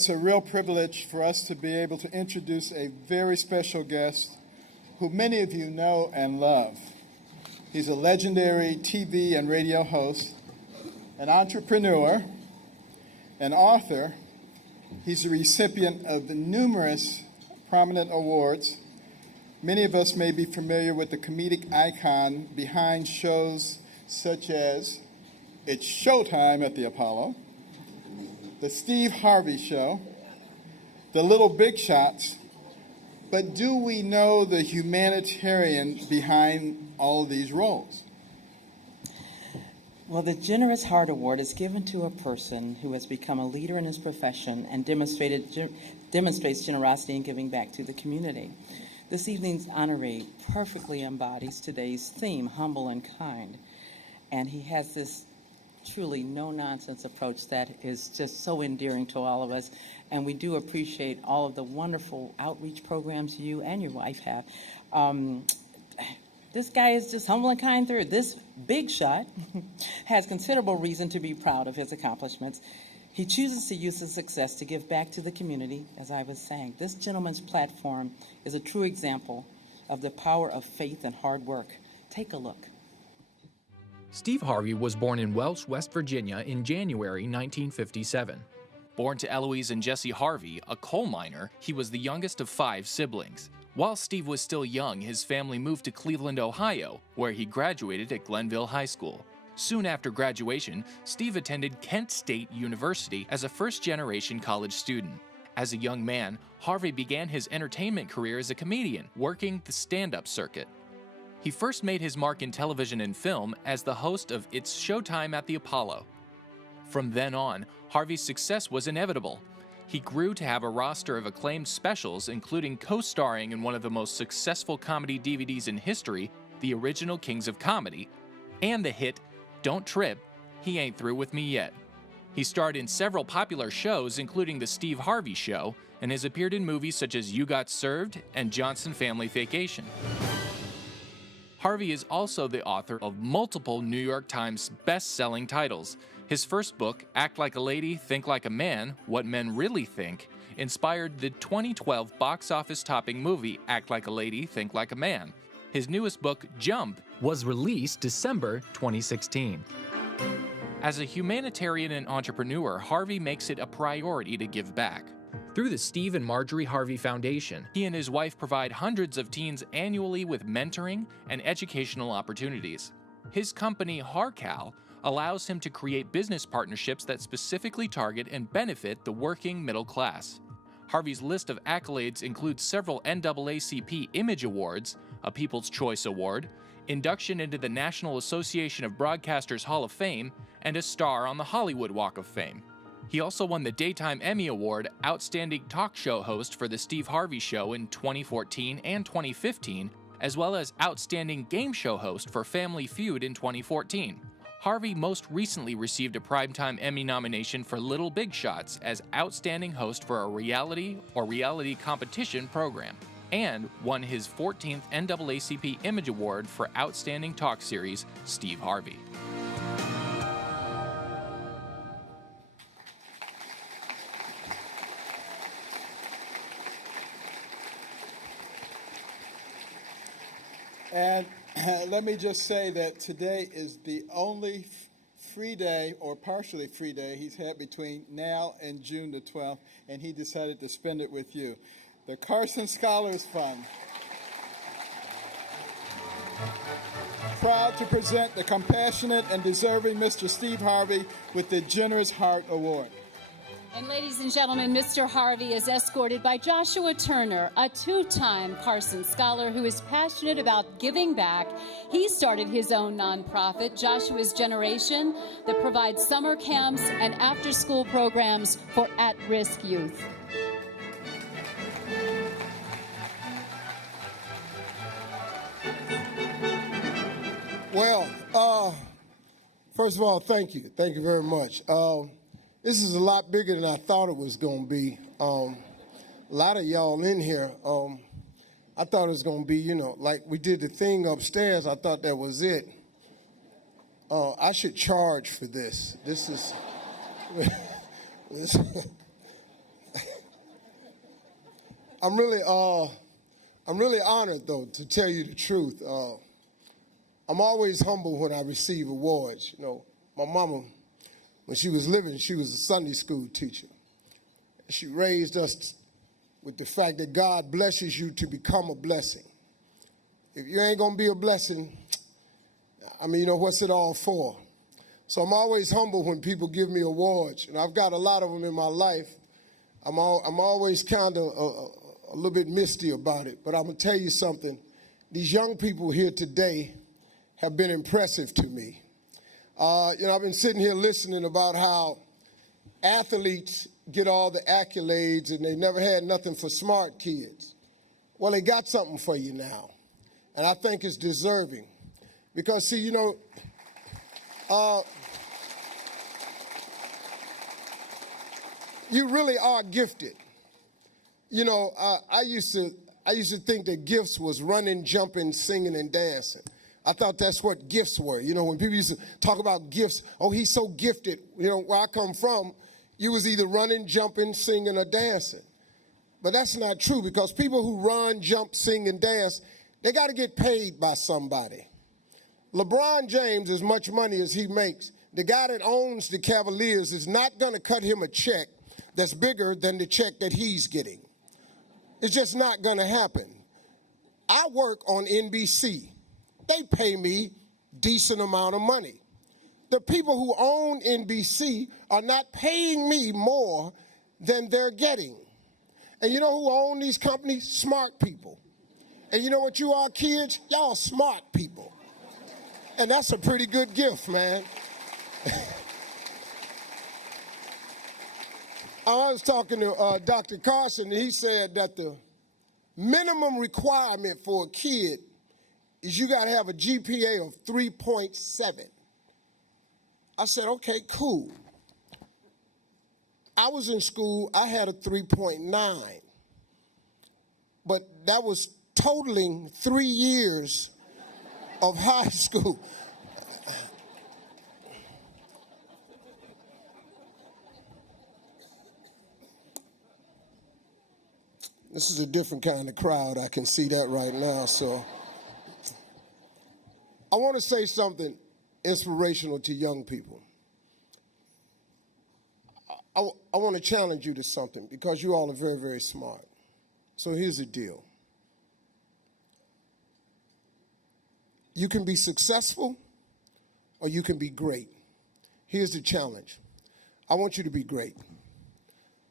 It's a real privilege for us to be able to introduce a very special guest who many of you know and love. He's a legendary TV and radio host, an entrepreneur, an author. He's a recipient of numerous prominent awards. Many of us may be familiar with the comedic icon behind shows such as It's Showtime at the Apollo, The Steve Harvey Show, The Little Big Shots. But do we know the humanitarian behind all these roles? Well, the Generous Heart Award is given to a person who has become a leader in his profession and demonstrates generosity and giving back to the community. This evening's honoree perfectly embodies today's theme, humble and kind. And he has this truly no-nonsense approach that is just so endearing to all of us. And we do appreciate all of the wonderful outreach programs you and your wife have. This guy is just humble and kind through. This big shot has considerable reason to be proud of his accomplishments. He chooses to use his success to give back to the community, as I was saying. This gentleman's platform is a true example of the power of faith and hard work. Take a look. Steve Harvey was born in Welch, West Virginia in January 1957. Born to Eloise and Jesse Harvey, a coal miner, he was the youngest of 5 siblings. While Steve was still young, his family moved to Cleveland, Ohio, where he graduated at Glenville High School. Soon after graduation, Steve attended Kent State University as a first-generation college student. As a young man, Harvey began his entertainment career as a comedian, working the stand-up circuit. He first made his mark in television and film as the host of It's Showtime at the Apollo. From then on, Harvey's success was inevitable. He grew to have a roster of acclaimed specials, including co-starring in one of the most successful comedy DVDs in history, The Original Kings of Comedy, and the hit Don't Trip, He Ain't Through With Me Yet. He starred in several popular shows, including The Steve Harvey Show, and has appeared in movies such as You Got Served and Johnson Family Vacation. Harvey is also the author of multiple New York Times best-selling titles. His first book, Act Like a Lady, Think Like a Man, What Men Really Think, inspired the 2012 box office-topping movie Act Like a Lady, Think Like a Man. His newest book, Jump, Was released December 2016. As a humanitarian and entrepreneur, Harvey makes it a priority to give back. Through the Steve and Marjorie Harvey Foundation, He and his wife provide hundreds of teens annually with mentoring and educational opportunities. His company, Harcal, allows him to create business partnerships that specifically target and benefit the working middle class. Harvey's list of accolades includes several NAACP Image Awards, a People's Choice Award, induction into the National Association of Broadcasters Hall of Fame, and a star on the Hollywood Walk of Fame. He also won the Daytime Emmy Award Outstanding Talk Show Host for The Steve Harvey Show in 2014 and 2015, as well as Outstanding Game Show Host for Family Feud in 2014. Harvey most recently received a Primetime Emmy nomination for Little Big Shots as Outstanding Host for a reality or reality competition program, and won his 14th NAACP Image Award for Outstanding Talk Series, Steve Harvey. And let me just say that today is the only free day or partially free day he's had between now and June the 12th, and he decided to spend it with you. The Carson Scholars Fund, proud to present the compassionate and deserving Mr. Steve Harvey with the Generous Heart Award. And ladies and gentlemen, Mr. Harvey is escorted by Joshua Turner, a 2-time Carson Scholar who is passionate about giving back. He started his own nonprofit, Joshua's Generation, that provides summer camps and after-school programs for at-risk youth. Well, first of all, thank you. Thank you very much. This is a lot bigger than I thought it was going to be. A lot of y'all in here, I thought it was going to be, like we did the thing upstairs. I thought that was it. I should charge for this. This is, I'm really honored, though, to tell you the truth. I'm always humble when I receive awards. You know, my mama, when she was living, she was a Sunday school teacher. She raised us with the fact that God blesses you to become a blessing. If you ain't gonna be a blessing, I mean, you know, what's it all for? So I'm always humble when people give me awards, and I've got a lot of them in my life. I'm always kind of a little bit misty about it, but I'm gonna tell you something. These young people here today have been impressive to me. You know, I've been sitting here listening about how athletes get all the accolades and they never had nothing for smart kids. Well, they got something for you now, and I think it's deserving. Because, see, you know, you really are gifted. You know, I used to think that gifts was running, jumping, singing, and dancing. I thought that's what gifts were. You know, when people used to talk about gifts, oh, he's so gifted. You know, where I come from, you was either running, jumping, singing, or dancing. But that's not true, because people who run, jump, sing, and dance, they got to get paid by somebody. LeBron James, as much money as he makes, the guy that owns the Cavaliers is not going to cut him a check that's bigger than the check that he's getting. It's just not going to happen. I work on NBC. They pay me decent amount of money. The people who own NBC are not paying me more than they're getting. And you know who own these companies? Smart people. And you know what you are, kids? Y'all smart people. And that's a pretty good gift, man. I was talking to Dr. Carson, and he said that the minimum requirement for a kid is you got to have a GPA of 3.7. I said, okay, cool. I was in school, I had a 3.9. But that was totaling 3 years of high school. This is a different kind of crowd. I can see that right now. So I want to say something inspirational to young people. I want to challenge you to something, because you all are very, very smart. So here's the deal. You can be successful or you can be great. Here's the challenge. I want you to be great.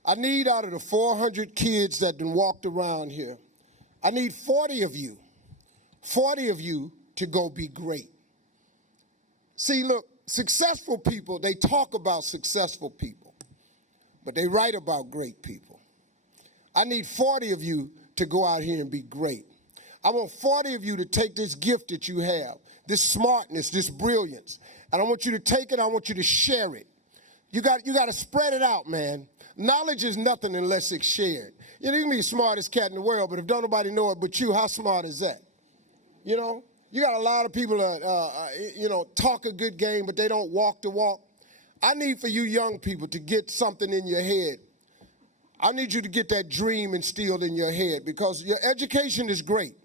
I need, out of the 400 kids that done walked around here, I need 40 of you to go be great. See, look, successful people, they talk about successful people, but they write about great people. I need 40 of you to go out here and be great. I want 40 of you to take this gift that you have, this smartness, this brilliance, and I want you to take it, I want you to share it. You got to spread it out, man. Knowledge is nothing unless it's shared. You know, you can be the smartest cat in the world, but if don't nobody know it but you, how smart is that? You know, you got a lot of people that, talk a good game, but they don't walk the walk. I need for you young people to get something in your head. I need you to get that dream instilled in your head, because your education is great,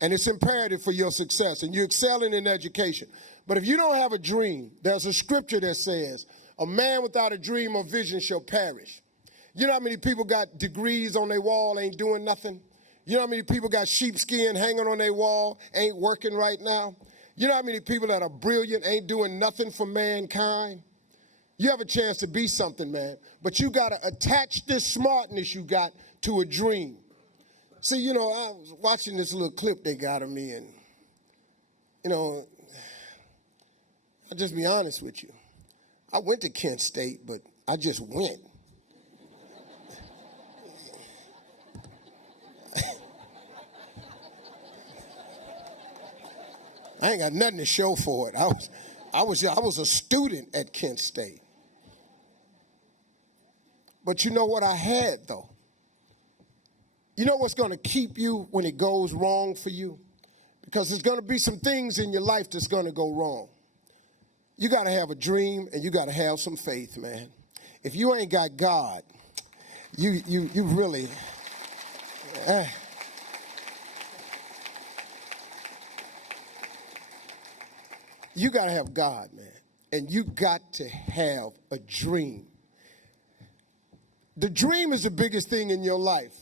and it's imperative for your success, and you're excelling in education. But if you don't have a dream, there's a scripture that says, a man without a dream or vision shall perish. You know how many people got degrees on their wall, ain't doing nothing? You know how many people got sheepskin hanging on their wall, ain't working right now? You know how many people that are brilliant ain't doing nothing for mankind? You have a chance to be something, man, but you got to attach this smartness you got to a dream. See, you know, I was watching this little clip they got of me, and, you know, I'll just be honest with you. I went to Kent State, but I just went. I ain't got nothing to show for it. I was a student at Kent State. But you know what I had, though? You know what's going to keep you when it goes wrong for you? Because there's going to be some things in your life that's going to go wrong. You got to have a dream, and you got to have some faith, man. If you ain't got God, you really, You got to have God, man. And you got to have a dream. The dream is the biggest thing in your life.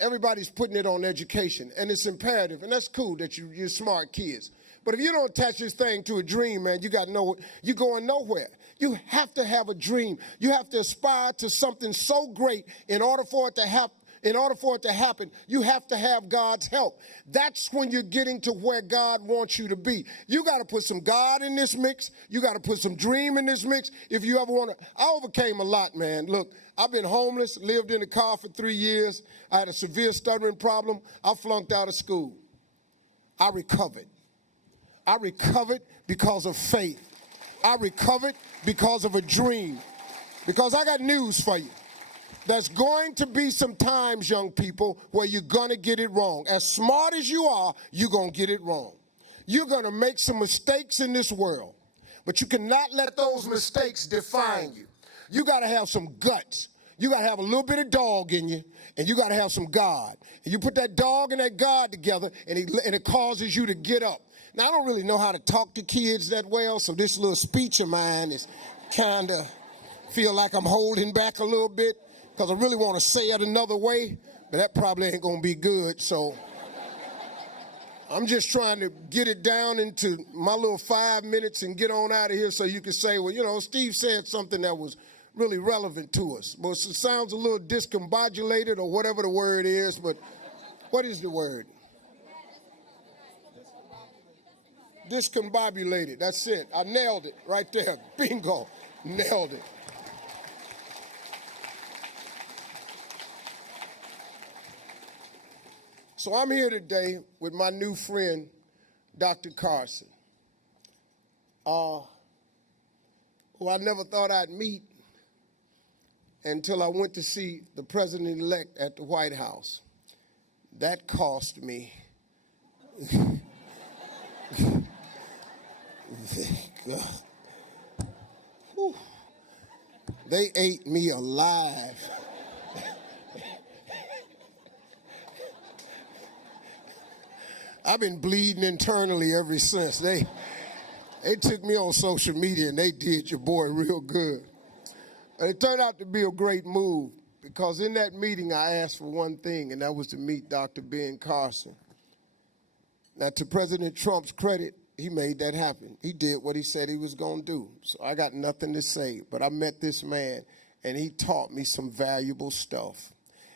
Everybody's putting it on education, and it's imperative, and that's cool that you're smart kids. But if you don't attach this thing to a dream, man, you're going nowhere. You have to have a dream. You have to aspire to something so great in order for it to happen. In order for it to happen, you have to have God's help. That's when you're getting to where God wants you to be. You got to put some God in this mix. You got to put some dream in this mix. If you ever want to, I overcame a lot, man. Look, I've been homeless, lived in a car for 3 years. I had a severe stuttering problem. I flunked out of school. I recovered. I recovered because of faith. I recovered because of a dream. Because I got news for you. There's going to be some times, young people, where you're going to get it wrong. As smart as you are, you're going to get it wrong. You're going to make some mistakes in this world, but you cannot let those mistakes define you. You got to have some guts. You got to have a little bit of dog in you, and you got to have some God. And you put that dog and that God together, and it causes you to get up. Now, I don't really know how to talk to kids that well, so this little speech of mine is kind of feel like I'm holding back a little bit, because I really want to say it another way, but that probably ain't going to be good. So I'm just trying to get it down into my little 5 minutes and get on out of here so you can say, well, you know, Steve said something that was really relevant to us. But it sounds a little discombobulated or whatever the word is, but what is the word? Discombobulated. That's it. I nailed it right there. Bingo. Nailed it. So I'm here today with my new friend, Dr. Carson, who I never thought I'd meet until I went to see the president-elect at the White House. That cost me. They ate me alive. I've been bleeding internally ever since. They took me on social media and they did your boy real good. And it turned out to be a great move because in that meeting I asked for one thing, and that was to meet Dr. Ben Carson. Now, to President Trump's credit, he made that happen. He did what he said he was going to do. So I got nothing to say, but I met this man and he taught me some valuable stuff.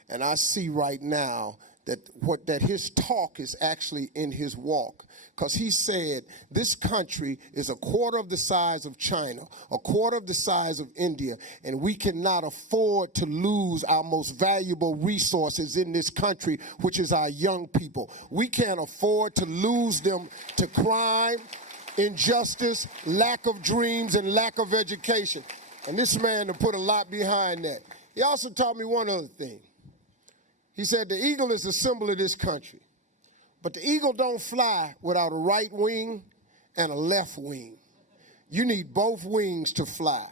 And I see right now that his talk is actually in his walk, because he said this country is a quarter of the size of China, a quarter of the size of India, and we cannot afford to lose our most valuable resources in this country, which is our young people. We can't afford to lose them to crime, injustice, lack of dreams, and lack of education. And this man put a lot behind that. He also taught me one other thing. He said the eagle is the symbol of this country, but the eagle don't fly without a right wing and a left wing. You need both wings to fly.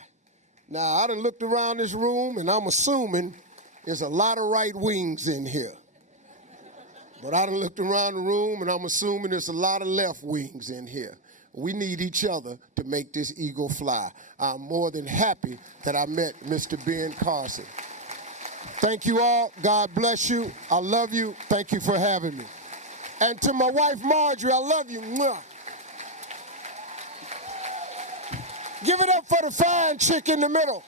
Now, I done looked around this room, and I'm assuming there's a lot of right wings in here. But I done looked around the room, and I'm assuming there's a lot of left wings in here. We need each other to make this eagle fly. I'm more than happy that I met Mr. Ben Carson. Thank you all. God bless you. I love you. Thank you for having me. And to my wife, Marjorie, I love you. Mwah. Give it up for the fine chick in the middle.